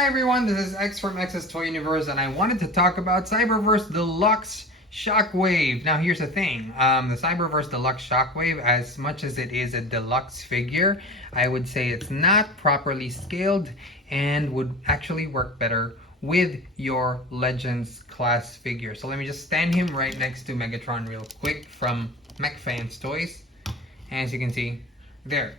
Hi everyone, this is X from X's Toy Universe, and I wanted to talk about Cyberverse Deluxe Shockwave. Now here's the thing, the Cyberverse Deluxe Shockwave, as much as it is a deluxe figure, I would say it's not properly scaled and would actually work better with your Legends class figure. So let me just stand him right next to Megatron real quick from MechFans Toys. As you can see, there,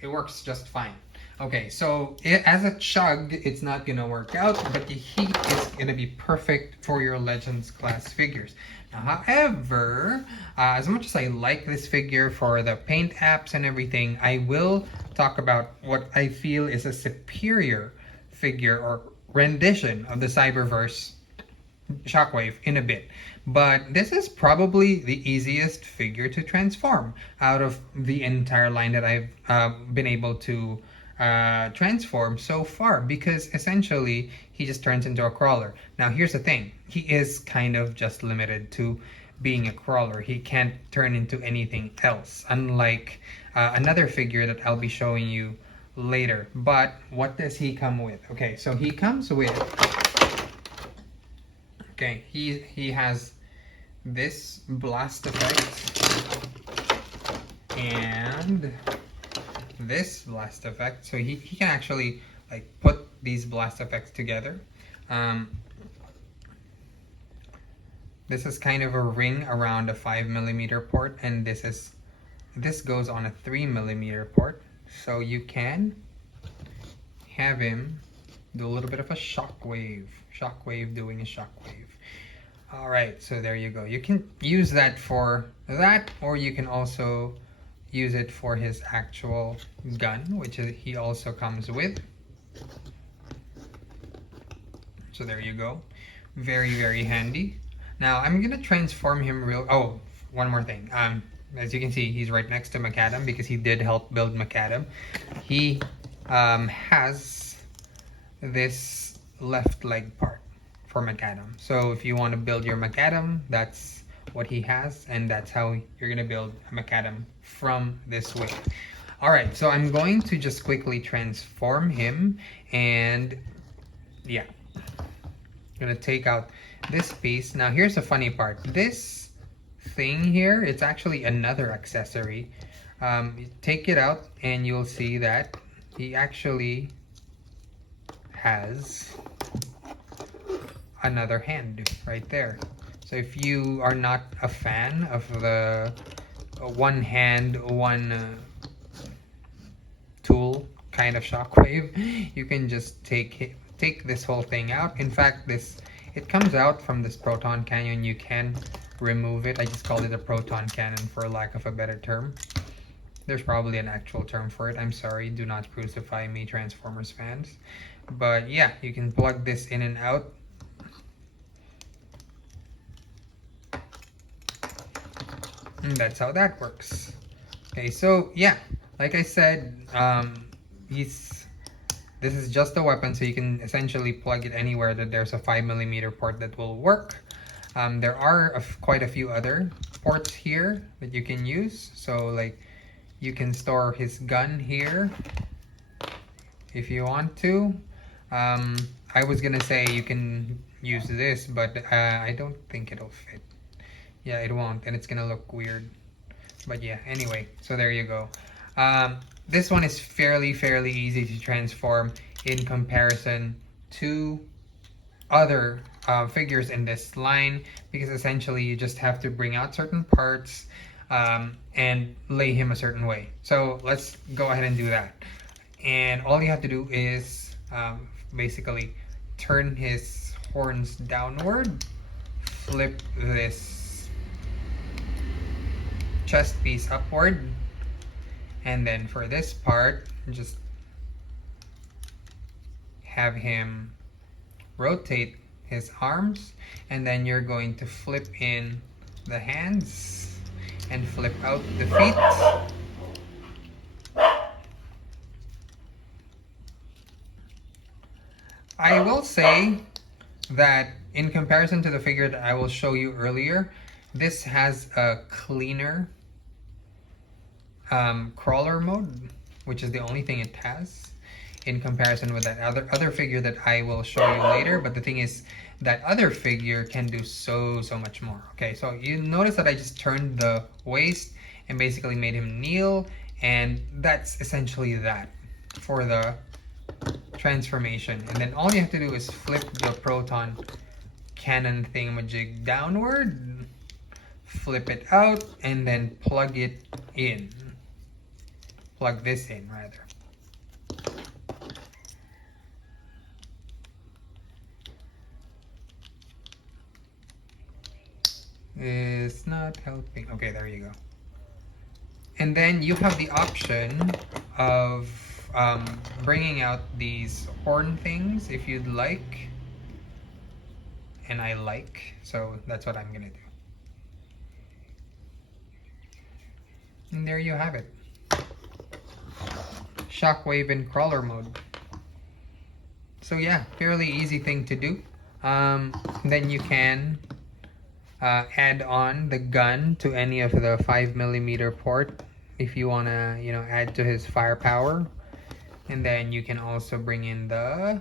it works just fine. Okay, so as a chug, it's not gonna work out, but the heat is gonna be perfect for your Legends class figures. Now, however, as much as I like this figure for the paint apps and everything, I will talk about what I feel is a superior figure or rendition of the Cyberverse Shockwave in a bit. But this is probably the easiest figure to transform out of the entire line that I've been able to transform so far, because essentially he just turns into a crawler. Now here's the thing, he is kind of just limited to being a crawler. He can't turn into anything else, unlike another figure that I'll be showing you later. But what does he come with? Okay, so he comes with, okay, he has this blast effect and this blast effect, so he can actually like put these blast effects together. This is kind of a ring around a 5mm port, and this goes on a 3mm port, so you can have him do a little bit of a shockwave doing a shockwave. All right, so there you go. You can use that for that, or you can also use it for his actual gun, which he also comes with. So there you go. Very, very handy. Now I'm gonna transform him oh, one more thing. As you can see, he's right next to Macadam because he did help build Macadam. He has this left leg part for Macadam. So if you want to build your Macadam, that's what he has, and that's how you're gonna build a Macadam from this way. All right, so I'm going to just quickly transform him, and yeah, I'm gonna take out this piece. Now here's the funny part, this thing here, it's actually another accessory. You take it out and you'll see that he actually has another hand right there. So if you are not a fan of the one hand, one tool kind of shockwave, you can just take this whole thing out. In fact, it comes out from this proton cannon. You can remove it. I just called it a proton cannon for lack of a better term. There's probably an actual term for it. I'm sorry, do not crucify me, Transformers fans. But yeah, you can plug this in and out. And that's how that works. Okay, so yeah, like I said, this is just a weapon, so you can essentially plug it anywhere that there's a 5mm port that will work. There are quite a few other ports here that you can use. So like, you can store his gun here if you want to. I was gonna say you can use this, but I don't think it'll fit. Yeah, it won't, and it's gonna look weird. But yeah, anyway, so there you go. This one is fairly easy to transform in comparison to other figures in this line, because essentially you just have to bring out certain parts and lay him a certain way. So let's go ahead and do that. And all you have to do is basically turn his horns downward, flip this chest piece upward, and then for this part, just have him rotate his arms, and then you're going to flip in the hands and flip out the feet. I will say that in comparison to the figure that I will show you earlier, this has a cleaner crawler mode, which is the only thing it has. in comparison with that other figure that I will show you later. But the thing is, that other figure can do so much more. Okay, so you notice that I just turned the waist and basically made him kneel, and that's essentially that for the transformation. And then all you have to do is flip the proton cannon thingamajig downward, flip it out, and then plug it in. Plug this in, rather. It's not helping. Okay, there you go. And then you have the option of bringing out these horn things if you'd like. And I like, so that's what I'm gonna do. And there you have it. Shockwave in crawler mode. So yeah, fairly easy thing to do. Then you can add on the gun to any of the 5mm port if you want to, you know, add to his firepower. And then you can also bring in the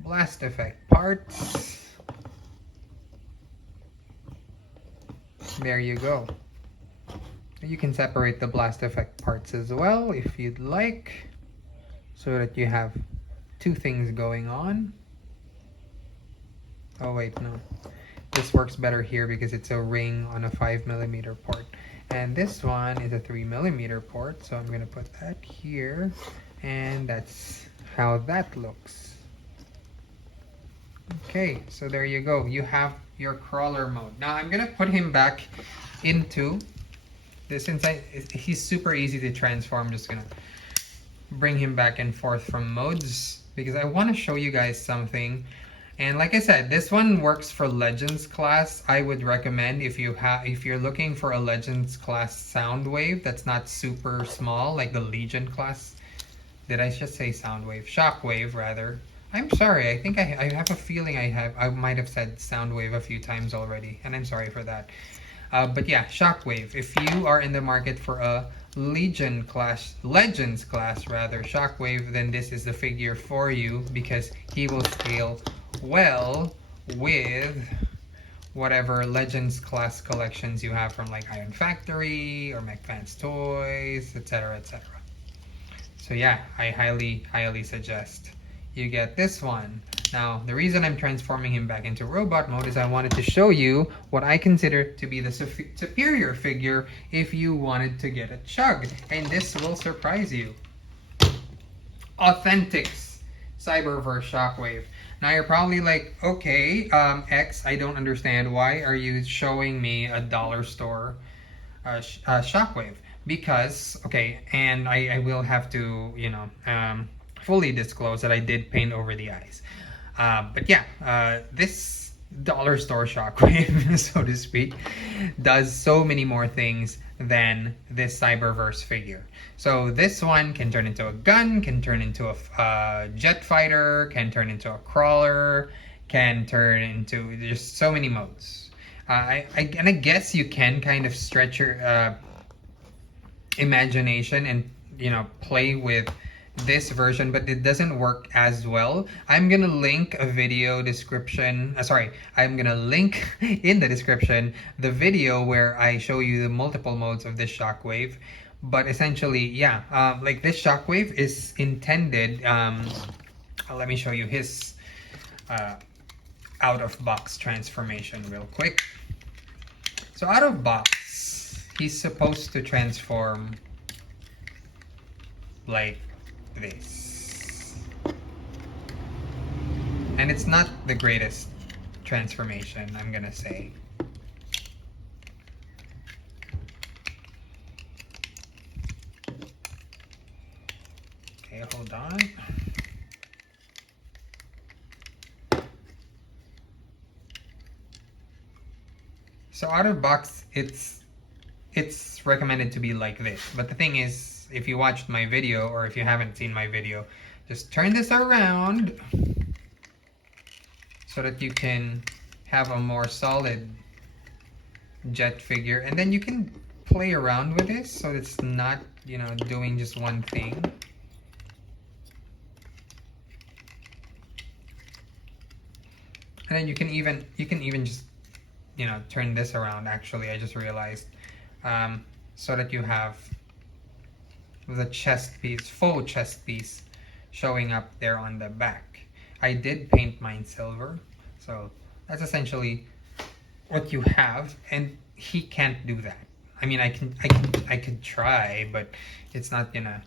blast effect parts. There you go. You can separate the blast effect parts as well if you'd like, so that you have two things going on. Oh wait, no. This works better here because it's a ring on a 5mm port. And this one is a 3mm port, so I'm gonna put that here. And that's how that looks. Okay, so there you go. You have your crawler mode. Now I'm gonna put him back into this. Since he's super easy to transform, I'm just gonna bring him back and forth from modes because I want to show you guys something. And like I said, this one works for Legends class. I would recommend if you're looking for a Legends class sound wave that's not super small, like the Legion class. Did I just say sound wave? Shockwave, rather. I'm sorry. I think I have a feeling I might have said sound wave a few times already, and I'm sorry for that. But yeah, Shockwave. If you are in the market for a Legends class Shockwave, then this is the figure for you because he will scale well with whatever Legends class collections you have from like Iron Factory or MechFans Toys, etc, etc. So yeah, I highly suggest you get this one. Now, the reason I'm transforming him back into robot mode is I wanted to show you what I consider to be the superior figure if you wanted to get a chug. And this will surprise you. Authentics Cyberverse Shockwave. Now you're probably like, okay, X, I don't understand. Why are you showing me a dollar store Shockwave? Because, okay, and I will have to, you know, fully disclose that I did paint over the eyes. But yeah, this dollar store Shockwave, so to speak, does so many more things than this Cyberverse figure. So this one can turn into a gun, can turn into a jet fighter, can turn into a crawler, can turn into just so many modes. And I guess you can kind of stretch your imagination and, you know, play with this version, but it doesn't work as well. I'm gonna link a video description. I'm gonna link in the description the video where I show you the multiple modes of this Shockwave. But essentially, yeah, like this Shockwave is intended. Let me show you his out-of-box transformation real quick. So out of box, he's supposed to transform like this, and it's not the greatest transformation, I'm gonna say. Okay, hold on. So out of box, it's recommended to be like this, but the thing is, if you watched my video, or if you haven't seen my video, just turn this around so that you can have a more solid jet figure, and then you can play around with this so it's not, you know, doing just one thing. And then you can even just, you know, turn this around. Actually, I just realized, so that you have the chest piece, full chest piece, showing up there on the back. I did paint mine silver, so that's essentially what you have, and he can't do that. I mean, I could try, but it's not gonna.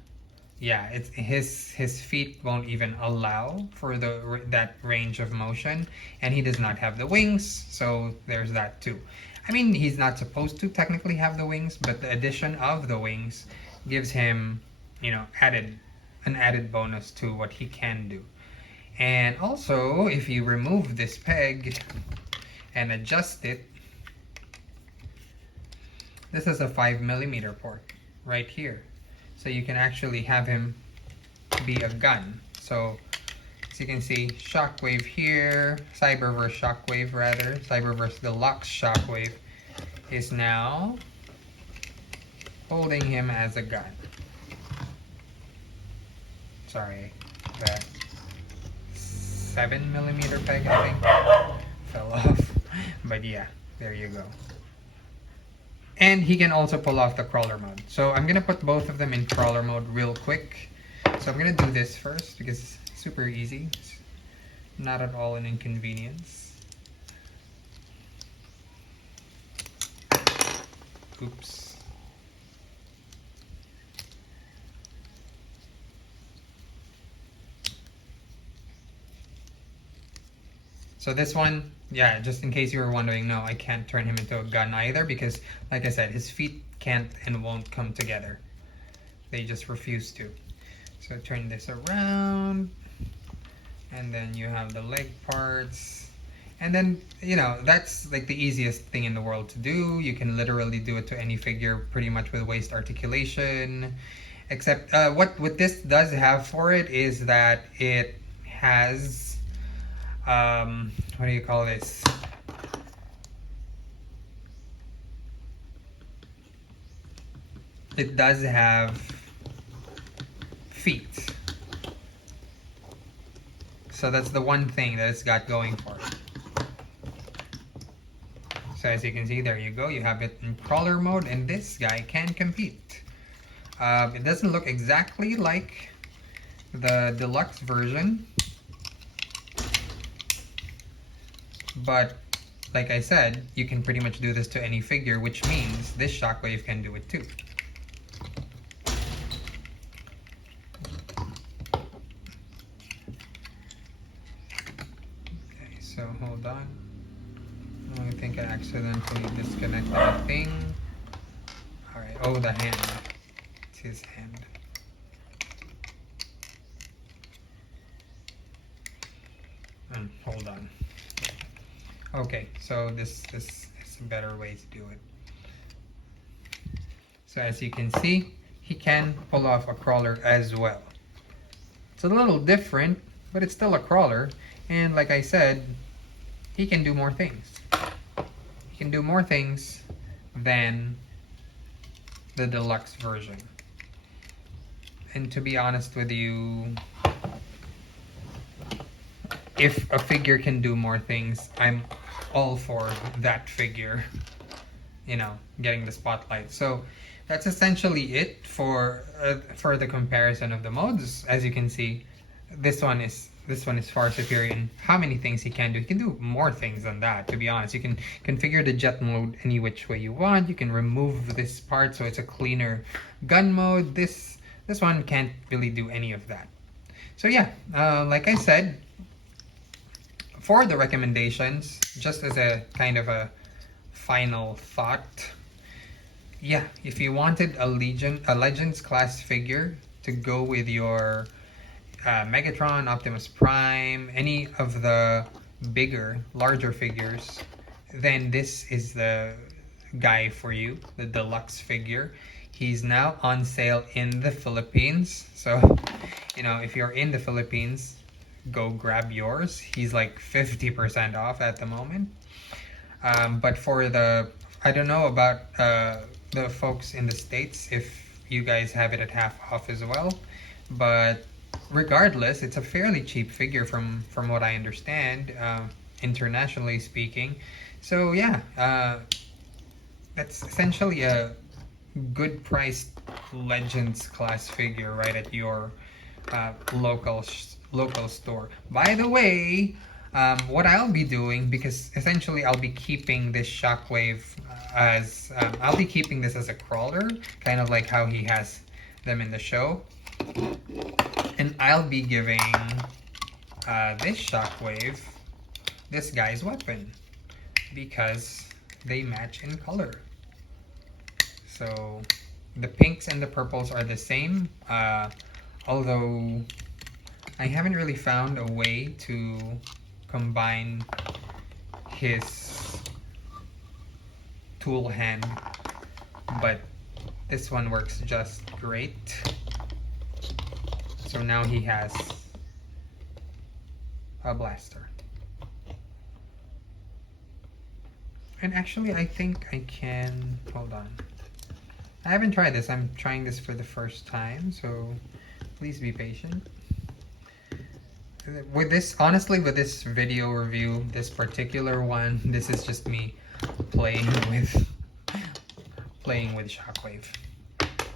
Yeah, it's his feet won't even allow for that range of motion, and he does not have the wings, so there's that too. I mean, he's not supposed to technically have the wings, but the addition of the wings gives him, you know, an added bonus to what he can do. And also, if you remove this peg and adjust it, this is a 5mm port right here. So you can actually have him be a gun. So as you can see, Shockwave here, Cyberverse Shockwave rather, Cyberverse Deluxe Shockwave is now holding him as a gun. Sorry, the 7mm peg, I think, fell off. But yeah, there you go. And he can also pull off the crawler mode. So I'm gonna put both of them in crawler mode real quick. So I'm gonna do this first because it's super easy. It's not at all an inconvenience. Oops. So this one, yeah, just in case you were wondering, no, I can't turn him into a gun either because, like I said, his feet can't and won't come together. They just refuse to. So turn this around, and then you have the leg parts. And then, you know, that's like the easiest thing in the world to do. You can literally do it to any figure pretty much with waist articulation. Except what this does have for it is that it has what do you call this? It does have feet. So that's the one thing that it's got going for it. So as you can see, there you go. You have it in crawler mode, and this guy can compete. It doesn't look exactly like the deluxe version, but like I said, you can pretty much do this to any figure, which means this Shockwave can do it too. Okay, so hold on. I think I accidentally disconnected a thing. Alright, oh, the hand. It's his hand. Hold on. Okay, so this is a better way to do it. So as you can see, he can pull off a crawler as well. It's a little different, but it's still a crawler. And like I said, he can do more things. He can do more things than the deluxe version. And to be honest with you, if a figure can do more things, I'm all for that figure, you know, getting the spotlight. So that's essentially it for the comparison of the modes. As you can see, this one is far superior in how many things he can do. He can do more things than that, to be honest. You can configure the jet mode any which way you want. You can remove this part so it's a cleaner gun mode. This one can't really do any of that. So yeah, like I said, for the recommendations, just as a kind of a final thought, yeah, if you wanted a Legends class figure to go with your Megatron, Optimus Prime, any of the larger figures, then this is the guy for you, the deluxe figure. He's now on sale in the Philippines. So, you know, if you're in the Philippines, go grab yours. He's like 50% off at the moment. But for I don't know about the folks in the States, if you guys have it at half off as well. But regardless, it's a fairly cheap figure from what I understand. internationally speaking. So yeah, that's essentially a good priced Legends class figure right at your local store. By the way, what I'll be doing, because essentially I'll be keeping this Shockwave as I'll be keeping this as a crawler, kind of like how he has them in the show, and I'll be giving this Shockwave this guy's weapon because they match in color. So the pinks and the purples are the same, although I haven't really found a way to combine his tool hand, but this one works just great. So now he has a blaster. And actually I think I can, hold on. I haven't tried this, I'm trying this for the first time, so please be patient. With this, honestly, with this video review, this particular one, this is just me playing with Shockwave.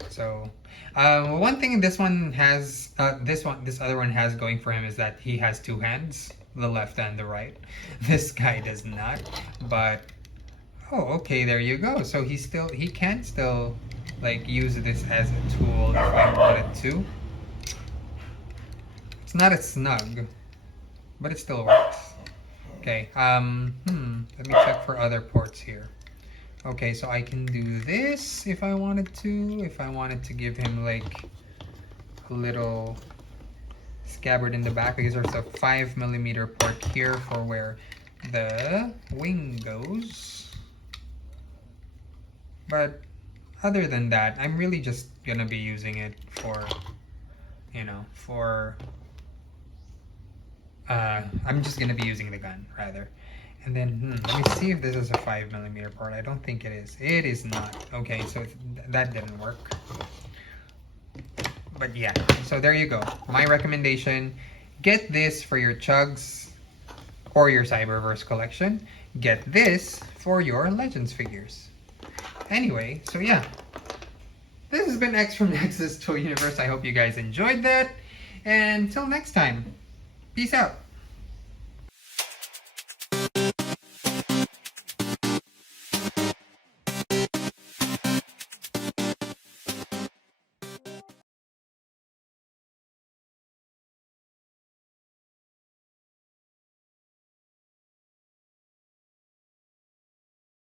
So one thing this one has, this other one has going for him is that he has two hands, the left and the right. This guy does not, but oh, okay, there you go. So he can still like use this as a tool if I wanted to. It's not as snug, but it still works. Okay, let me check for other ports here. Okay, so I can do this if I wanted to. If I wanted to give him like a little scabbard in the back, because there's a 5mm port here for where the wing goes. But other than that, I'm really just gonna be using it for, you know, I'm just gonna be using the gun rather. And then let me see if this is a 5mm port. I don't think it is. It is not. Okay, so that didn't work. But yeah, so there you go. My recommendation: get this for your Chugs or your Cyberverse collection. Get this for your Legends figures. Anyway, so yeah, this has been X from Nexus Toy Universe. I hope you guys enjoyed that, and until next time, peace out.